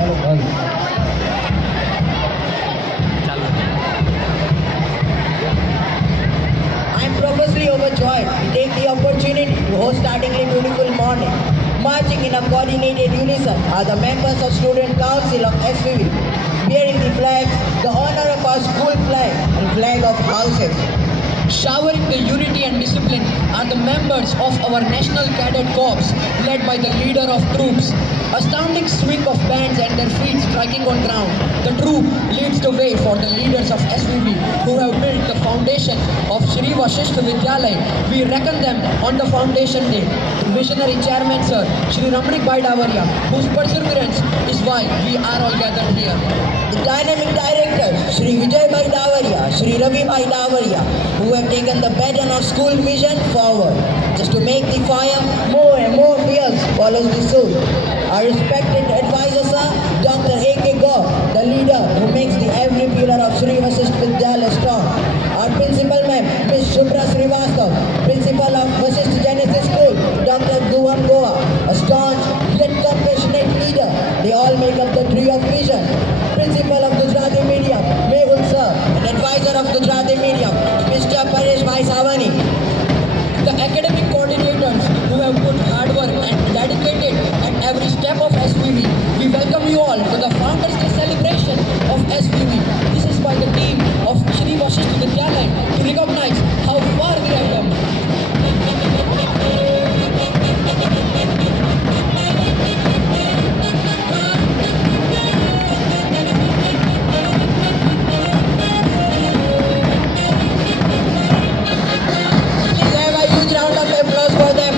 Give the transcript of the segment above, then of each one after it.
I am profusely overjoyed to take the opportunity to host startlingly beautiful morning. Marching in a coordinated unison are the members of Student Council of SVV, bearing the flags, the honor of our school flag and flag of houses. Showering the unity and discipline are the members of our National Cadet Corps, led by the leader of troops. Astounding swing of bands and their feet striking on ground. The troop leads the way for the leaders of SVV who have built the foundation of Shri Vasishtha Vidyalay. We reckon them on the foundation day. The visionary chairman, Sir, Shri Ramrik Bhai Davaria, whose perseverance is why we are all gathered here. The dynamic directors, Shri Vijay Bhai Davaria, Shri Ravi Bhai Davaria, who have taken the baton of school vision forward. Just to make the fire more and more fierce follows the soul. Our respected advisor, sir, Dr. A.K. Gaur, the leader who makes the every pillar of Shri Vasishtha Vidyalaya strong. Our principal ma'am, Ms. Shubhra Srivastav, principal of Vasishtha Genesis School, Dr. Duhan Goa, a staunch yet compassionate leader. They all make up the tree of vision. Principal of Gujarati Medium, Mehul sir, and advisor of Gujarati Medium, Mr. Paresh Bhai Savani. The academic coordinators who have put hard work and dedicated at every step of SVV. We welcome you all to the Founders Day celebration of SVV. This is by the team of Shri Vasishtha Vidyalaya to recognize how far we have come. Please have a huge round of applause for them.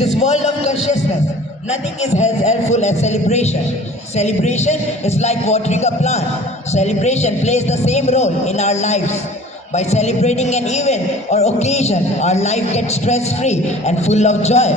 this world of consciousness, nothing is as helpful as celebration. Celebration is like watering a plant. Celebration plays the same role in our lives. By celebrating an event or occasion, our life gets stress-free and full of joy.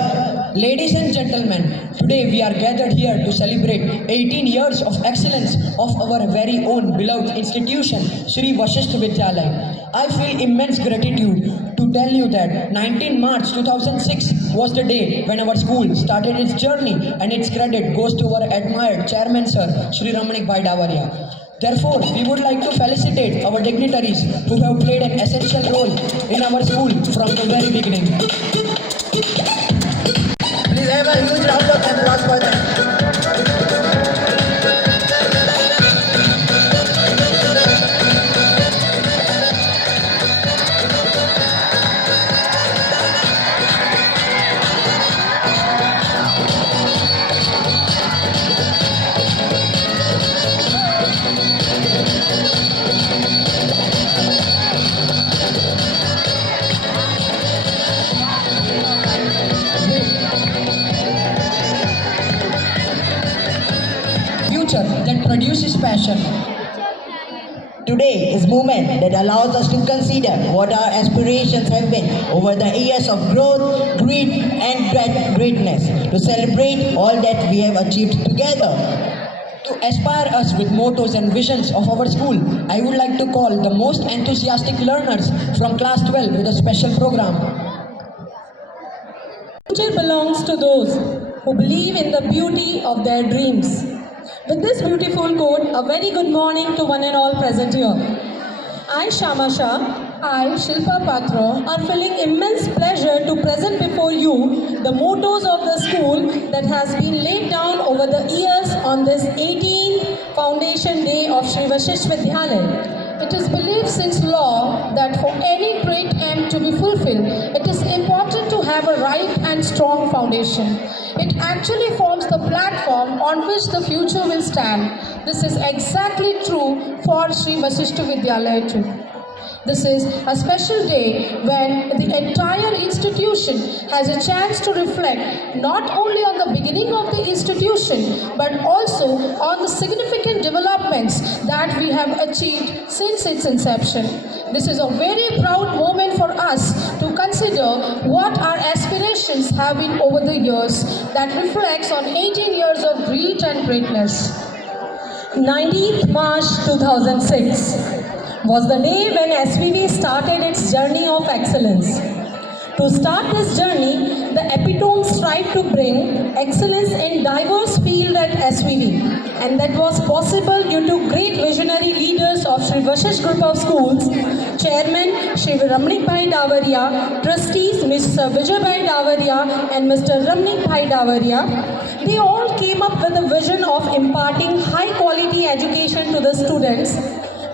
Ladies and gentlemen, today we are gathered here to celebrate 18 years of excellence of our very own beloved institution, Shri Vasishtha Vidyalaya. I feel immense gratitude to tell you that 19 March 2006 was the day when our school started its journey, and its credit goes to our admired chairman sir, Shri Ramanik Bhai Davaria. Therefore, we would like to felicitate our dignitaries who have played an essential role in our school from the very beginning. Please have a huge round of applause for them. Future that produces passion. Today is moment that allows us to consider what our aspirations have been over the years of growth, greed and greatness, to celebrate all that we have achieved together. To aspire us with mottos and visions of our school, I would like to call the most enthusiastic learners from class 12 with a special program. Future belongs to those who believe in the beauty of their dreams. With this beautiful quote, a very good morning to one and all present here. I, Shama Shah, I, Shilpa Patra, are feeling immense pleasure to present before you the mottos of the school that has been laid down over the years on this 18th Foundation Day of Shri Vasishtha Vidyalaya. It is believed since long that for any great aim to be fulfilled, it is important to have a right and strong foundation. It actually forms the platform on which the future will stand. This is exactly true for Shri Vasishtha Vidyalaya too. This is a special day when the entire institution has a chance to reflect not only on the beginning of the institution but also on the significant developments that we have achieved since its inception. This is a very proud moment for us to consider what our aspirations have been over the years that reflects on 18 years of greed and greatness. 19th March 2006 was the day when SVV started its journey of excellence. To start this journey, the epitomes tried to bring excellence in diverse fields at SVV, and that was possible due to great visionary leaders of Shri Vasishtha Group of Schools, Chairman Shri Ramanik Bhai Davaria, Trustees Mr. Vijay Bhai Davaria and Mr. Ramanik Bhai Davaria. They all came up with a vision of imparting high quality education to the students.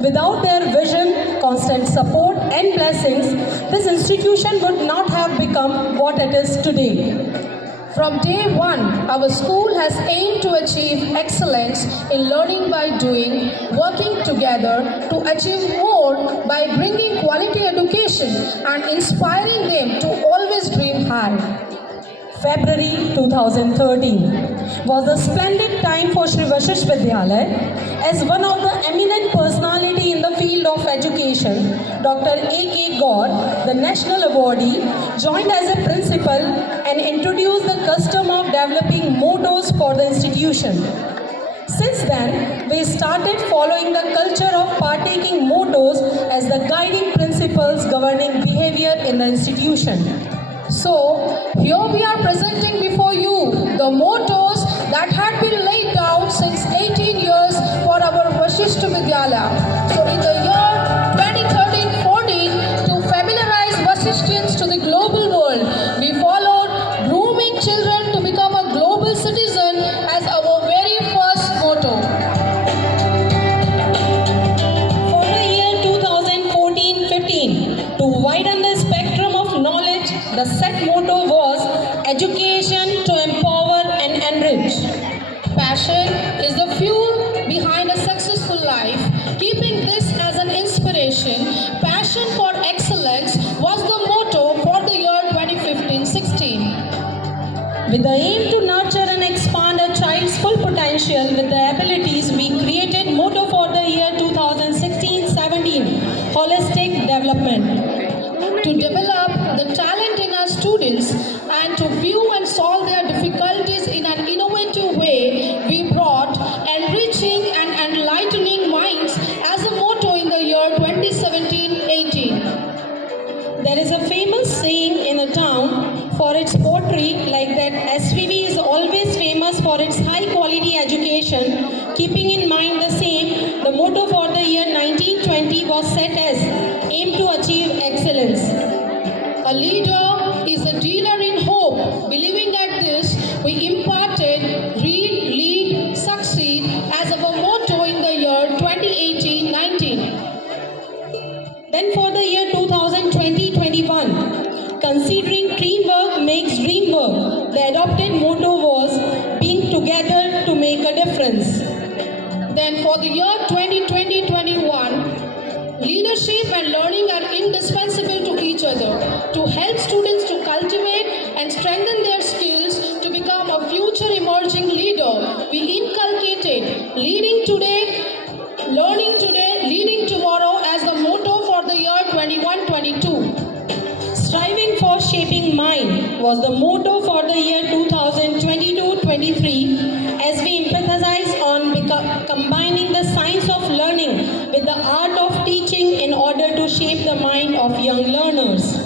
Without their vision, constant support and blessings, this institution would not have become what it is today. From day one, our school has aimed to achieve excellence in learning by doing, working together to achieve more by bringing quality education and inspiring them to always dream high. February 2013 was a splendid time for Shri Vasishtha Vidyalaya. As one of the eminent personality in the field of education, Dr. A.K. Gaur, the national awardee, joined as a principal and introduced the custom of developing mottos for the institution. Since then, we started following the culture of partaking mottos as the guiding principles governing behavior in the institution. So, here we are presenting before you the mottos that had been laid down since 18 years for our Vasishtha Vidyalaya. So, in the year 2013-14, to familiarize Vasishthians to the global world, we followed grooming children to become a global citizen as our very first motto. For the year 2014-15, to widen the spectrum of knowledge, the set motto was education to empower and enrich. Passion is the fuel behind a successful life. Keeping this as an inspiration, passion for excellence was the motto for the year 2015-16. the aim to nurture and expand a child's full potential with the abilities, we created motto for the year 2016-17, Holistic Development. To develop the talent in our students and to view and solve their difficulties in an innovative way, we brought enriching and enlightening minds as a motto in the year 2017-18. There is a famous saying in a town for its poetry like that SVV is always famous for its high quality education. Keeping in mind the same, the motto for the year 1920 was set as aim to achieve excellence. A leader is a dealer in hope. Believing at this, we imparted read, lead, succeed as our motto in the year 2018-19. Then for the year 2020-21, considering teamwork makes dream work, the adopted motto was being together to make a difference. Then for the year 2020-21, leadership and learning are indispensable to each other to help students to cultivate and strengthen their skills to become a future emerging leader. We inculcated leading today, learning today, leading tomorrow as the motto for the year 21-22. Striving for shaping mind was the motto for the year 2022-23 as we emphasize on combining the science of learning with the art of teaching in order to shape the mind of young learners.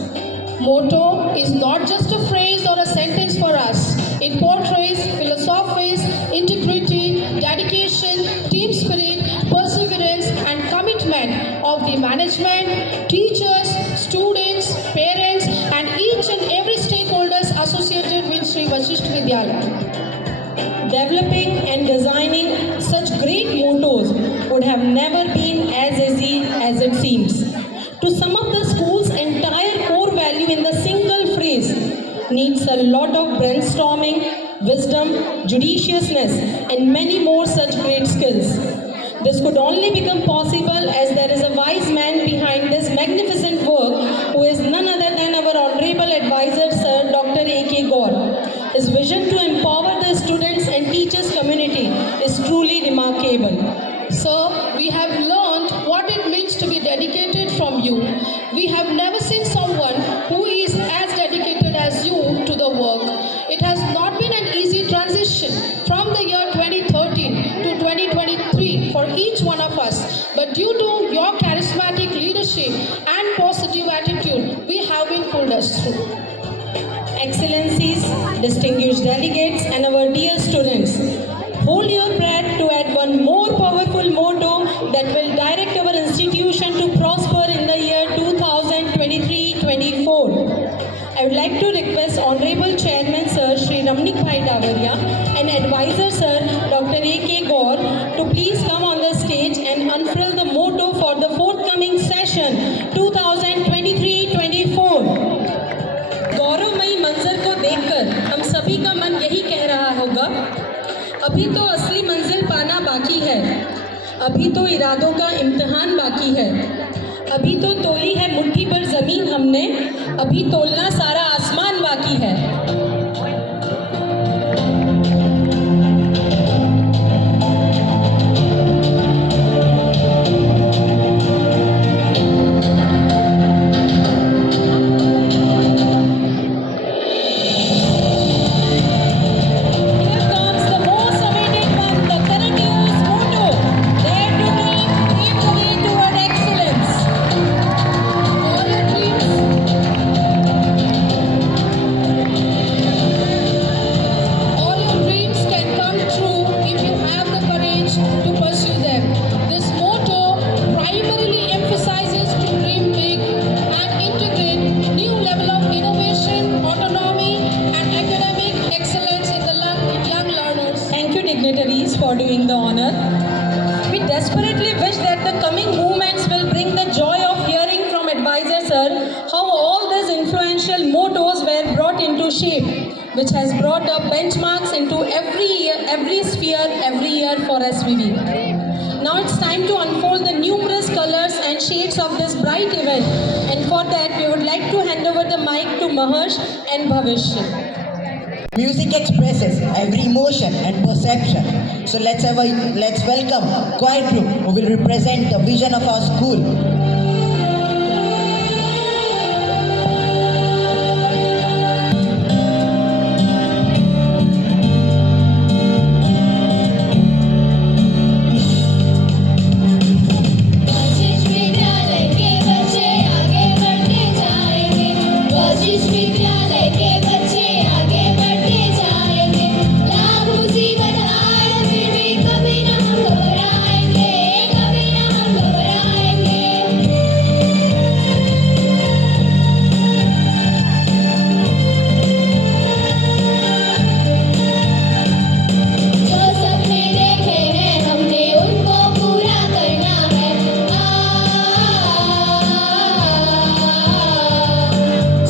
Motto is not just a phrase or a sentence for us. It portrays, philosophies, integrity, dedication, team spirit, perseverance and commitment of the management, teachers, students, parents and each and every stakeholders associated with Sri Vasishtha Vidyalaya. Developing and designing such great mottos would have never been as easy as it seems. To sum up the school's entire core value in the single phrase needs a lot of brainstorming, wisdom, judiciousness, and many more such great skills. This could only become possible as there is a wise man behind this magnificent work who is none other than our Honorable Advisor Sir Dr. A.K. Gaur. His vision to empower the students and teachers community is truly remarkable. Sir, we have learned what it means to be dedicated from you. We have never seen someone who is as dedicated as you to the work. It has not been an easy transition from the year 2013 to 2023 for each one of us. But due to your charismatic leadership and positive attitude, we have been pulled us through. Excellencies, distinguished delegates, and our dear students, hold your breath to add one more powerful motto that will direct our institution to prosper in the year 2023-24. I would like to request Honorable Chairman Sir Shri Ramnik Bhai Davaria and Advisor Sir Dr. A.K. Gaur to please come on the stage and unfurl the motto for the forthcoming session 2023-24. गौरवमयी मंजर को देखकर हम सभी का मन यही कह रहा होगा, अभी तो असली मंजिल पाना बाकी है, अभी तो इरादों का इम्तिहान बाकी है, अभी तो तोली है मुट्ठी पर जमीन हमने, अभी तोलना सारा आसमान बाकी है. For doing the honor. We desperately wish that the coming movements will bring the joy of hearing from Advisor Sir how all these influential mottos were brought into shape, which has brought up benchmarks into every sphere, every year for SVV. Now it's time to unfold the numerous colors and shades of this bright event, and for that we would like to hand over the mic to Maharsh and Bhavish. Music expresses every emotion and perception. So let's welcome choir group who will represent the vision of our school. कोशिश विद्यालय के बच्चे आगे बढ़ते जाएंगे कोशिश विद्यालय के बच्चे आगे बढ़ते जाएंगे लाख मुसीबत आए फिर भी कभी ना हम घबराएंगे कभी ना हम घबराएंगे जो सपने देखे हैं हमने उनको पूरा करना है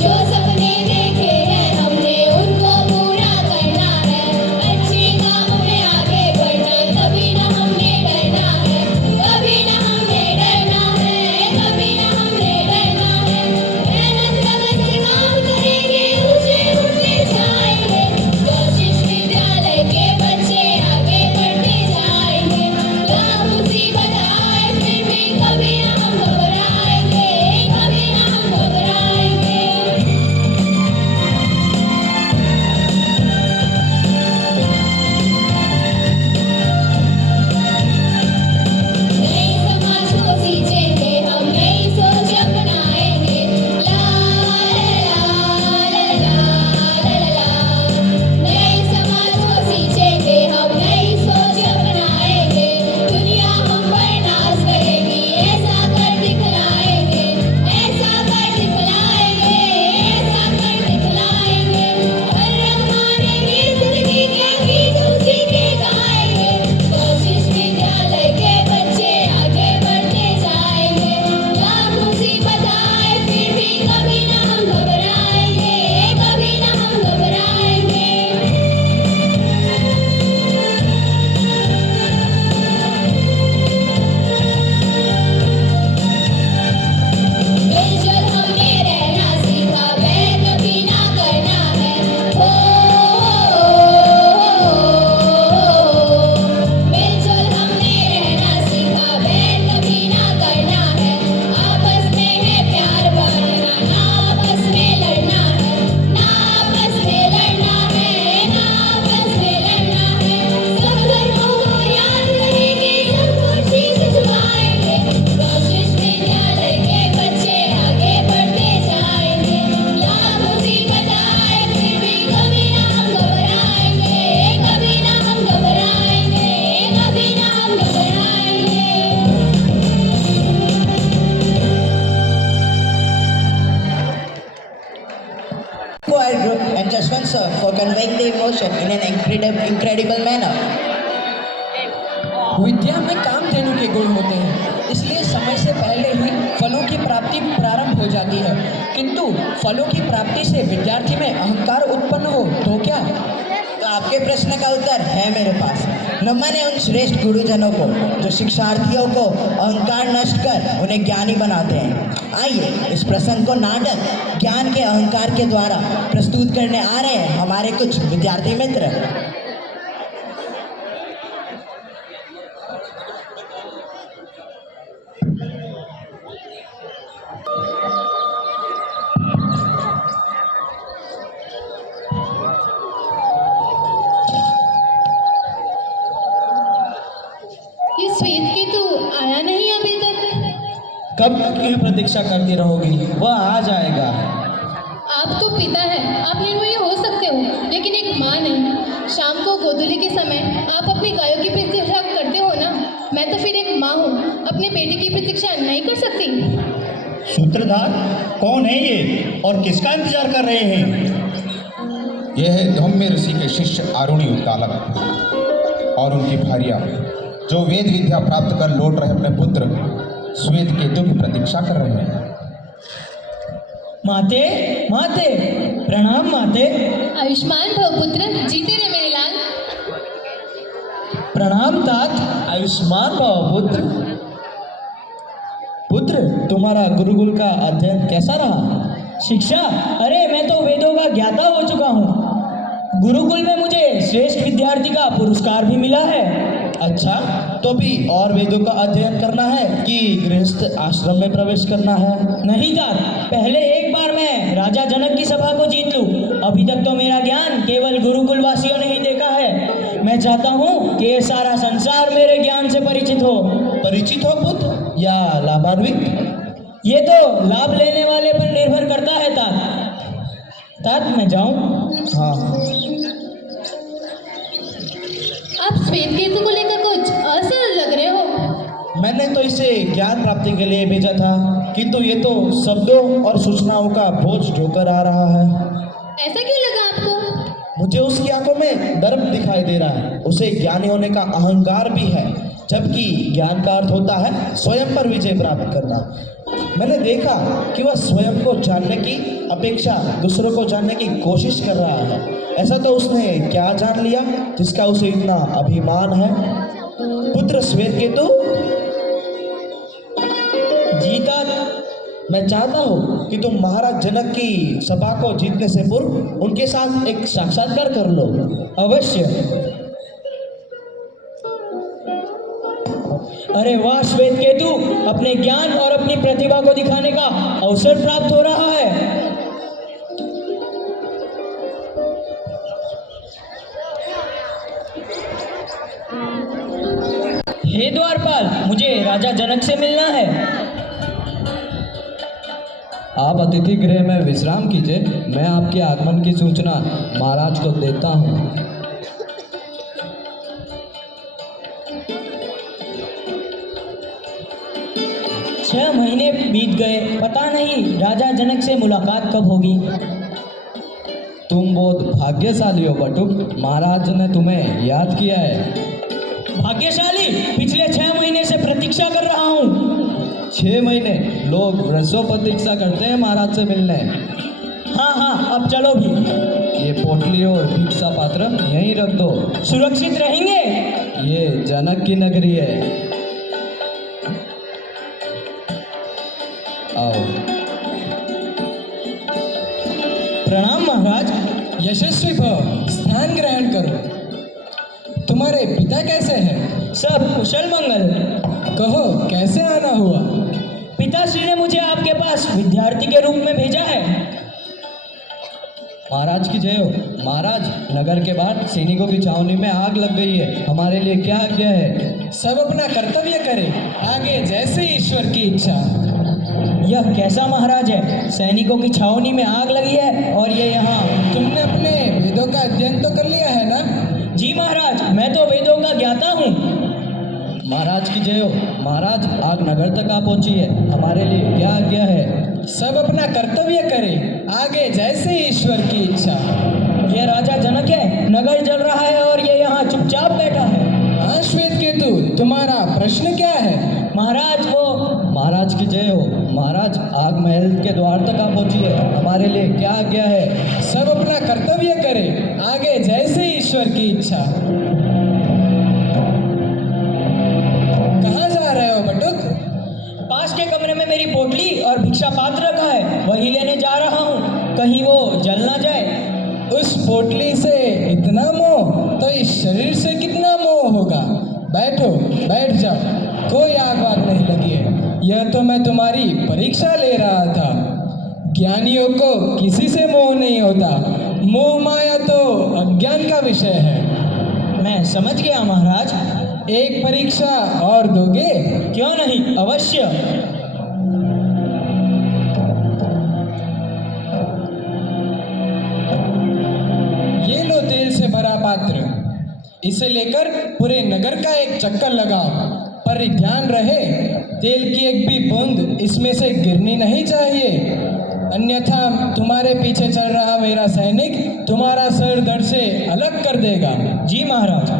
जो सपने देखे हैं हमने उनको पूरा करना है अच्छे कामों में आगे बढ़ना कभी ना हमने डरना है कभी ना हमने डरना है कभी ना हमने डरना है मेहनत लगन से काम करेंगे ऊंचे उठते जाएंगे कोशिश विद्यालय के बच्चे आगे बढ़ते जाएंगे लाख मुसीबत आए फिर भी कभी ना हम घबराएंगे कभी ना हम घबराएंगे नए समाज को सींचेंगे हम नई सोच अपनाएंगे ला ला ला ला ला नए समाज को सींचेंगे हम नई सोच अपनाएंगे दुनिया हम पर नाज करेगी ऐसा कर दिखलाएंगे ऐसा कर दिखलाएंगे ऐसा कर दिखलाएंगे हर रंग मानेंगे जिंदगी के गीत उसी के गाएंगे कोशिश विद्यालय के बच्चे आगे बढ़ते जाएंगे लाख मुसीबत आए फिर भी कभी ना हम घबराएंगे कभी ना हम घबराएंगे मिलजुल हमने रहना सीखा बैर कभी ना करना है हो मिलजुल हमने रहना सीखा बैर कभी ना करना है आपस में है प्यार बांटना ना आपस में लड़ना है ना आपस में लड़ना है ना आपस में लड़ना है सब धर्मों को याद करेंगे सबको शीश झुकाएंगे कोशिश विद्यालय के बच्चे आगे बढ़ते जाएंगे लाख मुसीबत आए फिर भी कभी ना हम घबराएंगे कभी ना हम घबराएंगे कभी ना हम घबराएंगे Choir group and Jaswant sir for conveying the emotion in an incredible manner. विद्या में काम देने के गुण होते हैं, इसलिए समय से पहले ही फलों की प्राप्ति प्रारंभ हो जाती है। किंतु फलों की प्राप्ति से विद्यार्थी में अहंकार उत्पन्न हो तो क्या? तो आपके प्रश्न का उत्तर है मेरे पास। नमन है उन श्रेष्ठ गुरुजनों को जो शिक्षार्थियों को अहंकार नष्ट कर उन्हें ज्ञानी बनाते हैं। आइए इस प्रसंग को नाटक ज्ञान के अहंकार के द्वारा प्रस्तुत करने आ रहे हैं हमारे कुछ विद्यार्थी मित्र। ये श्वेत की तू आया नहीं अभी तक कब की प्रतीक्षा करती रहोगी? वह आ जाएगा। आप तो पिता हैं, आप निर्मोही हो सकते हो, लेकिन एक माँ नहीं। शाम को गोधूली के समय आप अपनी गायों की प्रतीक्षा करते हो ना। मैं तो फिर एक माँ हूँ, अपने बेटे की प्रतीक्षा नहीं कर सकती। सूत्रधार कौन है ये और किसका इंतजार कर रहे हैं? यह है धौम्य ऋषि के शिष्य आरुणि उत्तालक और उनकी भार्या जो वेद विद्या प्राप्त कर लौट रहे अपने पुत्र श्वेत केतु की प्रतीक्षा कर रहे हैं। माते, माते, प्रणाम माते। आयुष्मान भव पुत्र, जीते रहे मेरे लाल। प्रणाम तात, आयुष्मान भव पुत्र। पुत्र, तुम्हारा गुरुकुल का अध्ययन कैसा रहा? शिक्षा? अरे मैं तो वेदों का ज्ञाता हो चुका हूँ। गुरुकुल में मुझे श्रेष्ठ विद्यार्थी का पुरस्कार भी मिला है। अच्छा, तो भी और वेदों का अध्ययन करना है कि गृहस्थ आश्रम में प्रवेश करना है? नहीं तात, पहले एक बार मैं राजा जनक की सभा को जीत लूं। अभी तक तो मेरा ज्ञान केवल गुरुकुल वासियों ने ही देखा है। मैं चाहता हूँ कि ये सारा संसार मेरे ज्ञान से परिचित हो। परिचित हो पुत्र या लाभान्वित? ये तो लाभ लेने वाले पर निर्भर करता है तात। तात मैं जाऊं? हाँ। आप श्वेत केतु को लेकर कुछ असहज लग रहे हो। मैंने तो इसे ज्ञान प्राप्ति के लिए भेजा था, किंतु ये तो शब्दों और सूचनाओं का बोझ ढोकर आ रहा है। ऐसा क्यों लगा आपको? मुझे उसकी आंखों में गर्व दिखाई दे रहा है। उसे ज्ञानी होने का अहंकार भी है, जबकि ज्ञान का अर्थ होता है स्वयं पर विजय प्राप्त करना। मैंने देखा कि वह स्वयं को जानने की अपेक्षा दूसरों को जानने की कोशिश कर रहा है। ऐसा तो उसने क्या जान लिया जिसका उसे इतना अभिमान है? पुत्र श्वेत केतु। जी तात। मैं चाहता हूँ कि तुम महाराज जनक की सभा को जीतने से पूर्व उनके साथ एक साक्षात्कार कर लो। अवश्य। अरे वाह श्वेत केतु, अपने ज्ञान और अपनी प्रतिभा को दिखाने का अवसर प्राप्त हो रहा है। हे द्वारपाल, मुझे राजा जनक से मिलना है। आप अतिथि गृह में विश्राम कीजिए, मैं आपके आगमन की सूचना महाराज को देता हूँ। छह महीने बीत गए, पता नहीं राजा जनक से मुलाकात कब होगी। तुम बहुत भाग्यशाली हो बटुक, महाराज ने तुम्हें याद किया है। भाग्यशाली? पिछले 6 महीने से प्रतीक्षा कर रहा हूँ। 6 महीने? लोग वर्षों प्रतीक्षा करते हैं महाराज से मिलने। हाँ, अब चलो भी। ये पोटली और भिक्षा पात्र यहीं रख दो। सुरक्षित रहेंगे? ये जनक की नगरी है। आओ। प्रणाम महाराज। यशस्वी भव, स्थान ग्रहण करो। तुम्हारे पिता कैसे हैं? सब कुशल मंगल। कहो, कैसे आना हुआ? पिताश्री ने मुझे आपके पास विद्यार्थी के रूप में भेजा है। महाराज की जय हो। महाराज, नगर के बाहर सैनिकों की छावनी में आग लग गई है, हमारे लिए क्या आज्ञा है? सब अपना कर्तव्य करें, आगे जैसे ईश्वर की इच्छा। यह कैसा महाराज है? सैनिकों की छावनी में आग लगी है और ये यहाँ। तुमने अपने वेदों का अध्ययन तो कर लिया है ना? जी महाराज, मैं तो वेदों का ज्ञाता हूँ। महाराज की जय हो। महाराज, आग नगर तक आ पहुंची है, हमारे लिए क्या आज्ञा है? सब अपना कर्तव्य करें, आगे जैसे ईश्वर की इच्छा। ये राजा जनक है, नगर जल रहा है और ये यहाँ चुपचाप बैठा है। हाँ श्वेत केतु, तुम्हारा प्रश्न क्या है? महाराज वो। महाराज की जय हो। महाराज, आग महल के द्वार तक आ पहुंची है, हमारे लिए क्या आज्ञा है? सब अपना कर्तव्य करें, आगे जैसे ईश्वर की इच्छा। कहाँ जा रहे हो बटुक? पास के कमरे में मेरी पोटली और भिक्षा पात्र रखा है, वही लेने जा रहा हूँ, कहीं वो जल ना जाए। उस पोटली से इतना मोह, तो इस शरीर से कितना मोह होगा। बैठो, बैठ जाओ, कोई आग वाग नहीं लगी है। यह तो मैं तुम्हारी परीक्षा ले रहा था। ज्ञानियों को किसी से मोह नहीं होता, मोह माया तो अज्ञान का विषय है। मैं समझ गया महाराज। एक परीक्षा और दोगे? क्यों नहीं, अवश्य। ये लो तेल से भरा पात्र, इसे लेकर पूरे नगर का एक चक्कर लगाओ, पर ध्यान रहे तेल की एक भी बूंद इसमें से गिरनी नहीं चाहिए, अन्यथा तुम्हारे पीछे चल रहा मेरा सैनिक तुम्हारा सर धड़ से अलग कर देगा। जी महाराज।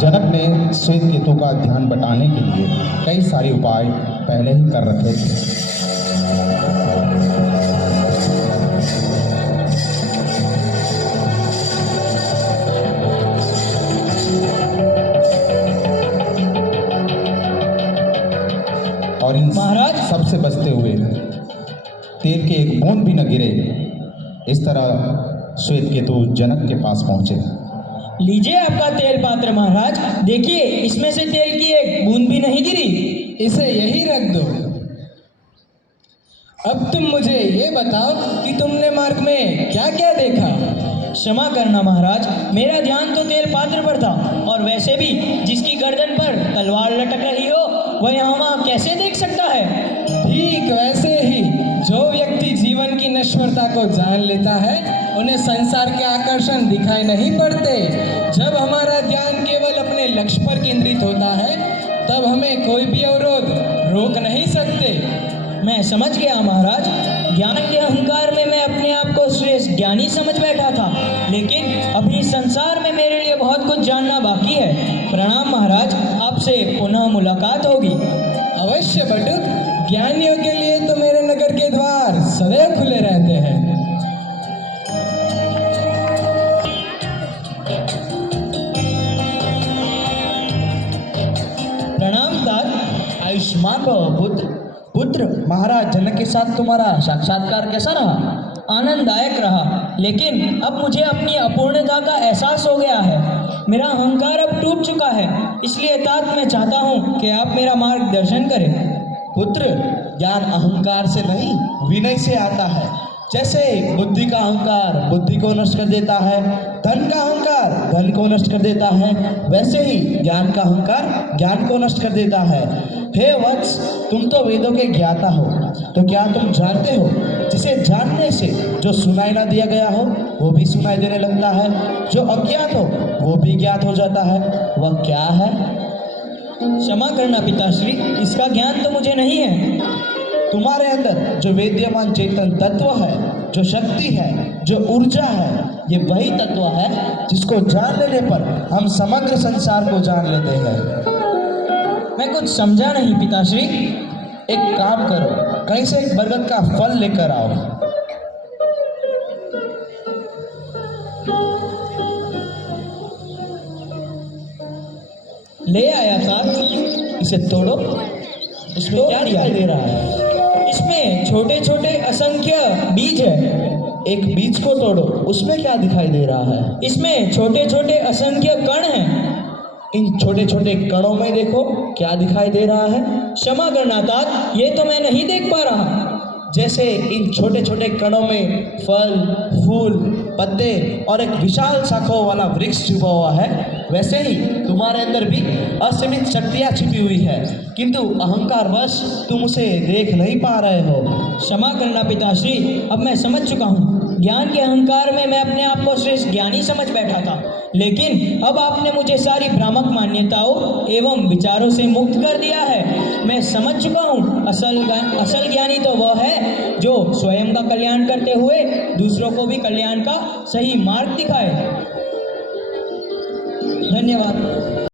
जनक ने श्वेत केतु का ध्यान बटाने के लिए कई सारे उपाय पहले ही कर रखे थे। बचते हुए तेल के एक बूंद भी न गिरे, इस तरह श्वेत केतु जनक के पास पहुंचे। लीजिए आपका तेल पात्र महाराज, देखिए इसमें से तेल की एक बूंद भी नहीं गिरी। इसे यही रख दो। अब तुम मुझे ये बताओ कि तुमने मार्ग में क्या क्या देखा। क्षमा करना महाराज, मेरा ध्यान तो तेल पात्र पर था, और वैसे भी जिसकी गर्दन पर तलवार लटक रही हो वह यहाँ वहाँ कैसे देख सकता है। ठीक वैसे ही जो व्यक्ति जीवन की नश्वरता को जान लेता है उन्हें संसार के आकर्षण दिखाई नहीं पड़ते। जब हमारा ध्यान केवल अपने लक्ष्य पर केंद्रित होता है तब हमें कोई भी अवरोध रोक नहीं सकते। मैं समझ गया महाराज, ज्ञान के अहंकार में मैं अपने आप को श्रेष्ठ ज्ञानी समझ बैठा था, लेकिन अभी संसार में मेरे लिए बहुत कुछ जानना बाकी है। प्रणाम महाराज, आपसे पुनः मुलाकात होगी। अवश्य बटुक, ज्ञानियों के लिए तो मेरे नगर के द्वार सदैव खुले रहते हैं। प्रणाम तात। आयुष्मान भव पुत्र। महाराज जनक के साथ तुम्हारा साक्षात्कार कैसा रहा? आनंददायक रहा, लेकिन अब मुझे अपनी अपूर्णता का एहसास हो गया है। मेरा अहंकार अब टूट चुका है, इसलिए तात मैं चाहता हूँ कि आप मेरा मार्गदर्शन करें। पुत्र, ज्ञान अहंकार से नहीं विनय से आता है। जैसे बुद्धि का अहंकार बुद्धि को नष्ट कर देता है, धन का अहंकार धन को नष्ट कर देता है, वैसे ही ज्ञान का अहंकार ज्ञान को नष्ट कर देता है। हे वत्स, तुम तो वेदों के ज्ञाता हो, तो क्या तुम जानते हो जिसे जानने से जो सुनाई ना दिया गया हो वो भी सुनाई देने लगता है, जो अज्ञात हो वो भी ज्ञात हो जाता है, वह क्या है? क्षमा करना पिताश्री, इसका ज्ञान तो मुझे नहीं है। तुम्हारे अंदर जो वेद्यमान चेतन तत्व है, जो शक्ति है, जो ऊर्जा है, ये वही तत्व है जिसको जान लेने पर हम समग्र संसार को जान लेते हैं। मैं कुछ समझा नहीं पिताश्री। एक काम करो, कहीं से एक बरगद का फल लेकर आओ। ले आया था। इसे तोड़ो। इसमें क्या दिखाई दे रहा है? इसमें छोटे छोटे असंख्य बीज है। एक बीज को तोड़ो, उसमें क्या दिखाई दे रहा है? इसमें छोटे छोटे असंख्य कण हैं। इन छोटे छोटे कणों में देखो क्या दिखाई दे रहा है? क्षमा करना तात, ये तो मैं नहीं देख पा रहा। जैसे इन छोटे छोटे कणों में फल, फूल, पत्ते और एक विशाल शाखाओं वाला वृक्ष छुपा हुआ है, वैसे ही तुम्हारे अंदर भी असीमित शक्तियाँ छिपी हुई है, किंतु अहंकारवश तुम उसे देख नहीं पा रहे हो। क्षमा करना पिताश्री, अब मैं समझ चुका हूँ। ज्ञान के अहंकार में मैं अपने आप को श्रेष्ठ ज्ञानी समझ बैठा था, लेकिन अब आपने मुझे सारी भ्रामक मान्यताओं एवं विचारों से मुक्त कर दिया है। मैं समझ चुका हूँ, असल ज्ञानी तो वह है जो स्वयं का कल्याण करते हुए दूसरों को भी कल्याण का सही मार्ग दिखाए। धन्यवाद।